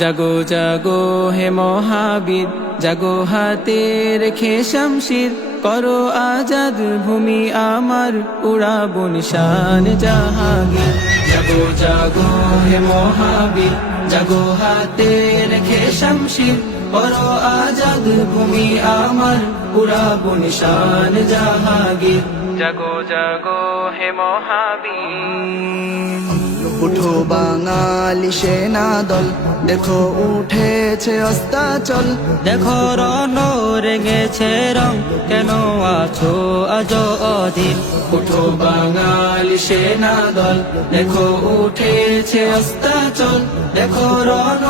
জাগো জাগো হে মহাবীর, জাগো হাতে রেখে শামশির, করো আজাদ ভূমি আমার, উড়াবো নিশান জাহাঙ্গীর। জাগো জাগো হে মহাবীর, জাগো হাতে রেখে শামশির, করো আজাদ ভূমি আমার, উড়াবো নিশান জাহাঙ্গীর। জাগো জাগো হে মহাবীর। উঠো বাঙালি সেনা দল, দেখো উঠেছে অস্তাচল। দেখো রণ রেঙেছে রং, কেন আছো আজ অধীর। উঠো বাঙালি সেনা দল, দেখো উঠেছে অস্তাচল। দেখো রণ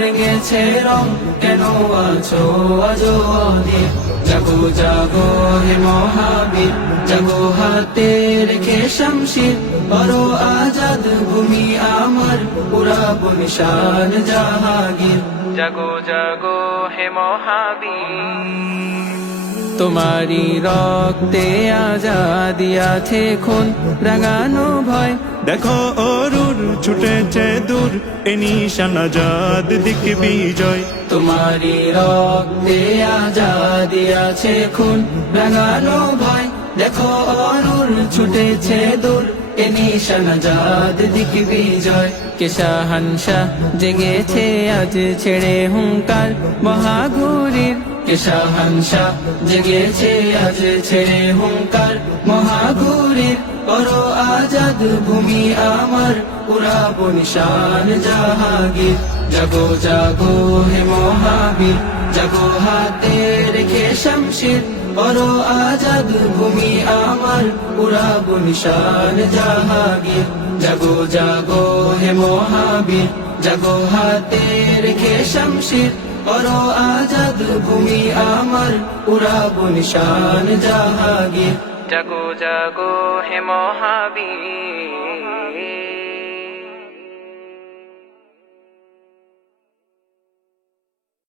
রেঙেছে রং, কেন আছো আজ অধীর। জাগো জাগো হে মহাবীর, জাগো হাতে রেখে শামশির, করো আজাদ ভূমি আমার, উড়াবো নিশান জাহাঙ্গীর। জাগো জাগো হে মহাবীর। তোমারি রক্তে আজাদি আছে খুন, রাঙানো ভয় দেখো অরুর ছুটেছে দূর, এ নিশান আজাদ দিক বিজয়। তোমারি রক্তে আজাদি আছে খুন, রাঙানো ভয় দেখো অরুর ছুটেছে দূর, এ নিশান আজাদ দিক বিজয়। কে শাহানশাহ জেগেছে আজ ছেড়ে হুঙ্কার মহাঘুরির। কে শাহানশাহ জেগেছে আজ ছেড়ে হুঙ্কার মহাঘুরির। করো আজাদ ভূমি আমার, উড়াবো নিশান জাহাঙ্গীর। জাগো জাগো হে মহাবীর, জাগো হাতে রেখে শামশির, করো আজাদ ভূমি আমার, উড়াবো নিশান জাহাঙ্গীর। জাগো জাগো হে মহাবীর, জাগো হাতে রেখে শামশির, করো আজাদ ভূমি আমার, উড়াবো নিশান জাহাঙ্গীর। জাগো জাগো হে মহাবীর।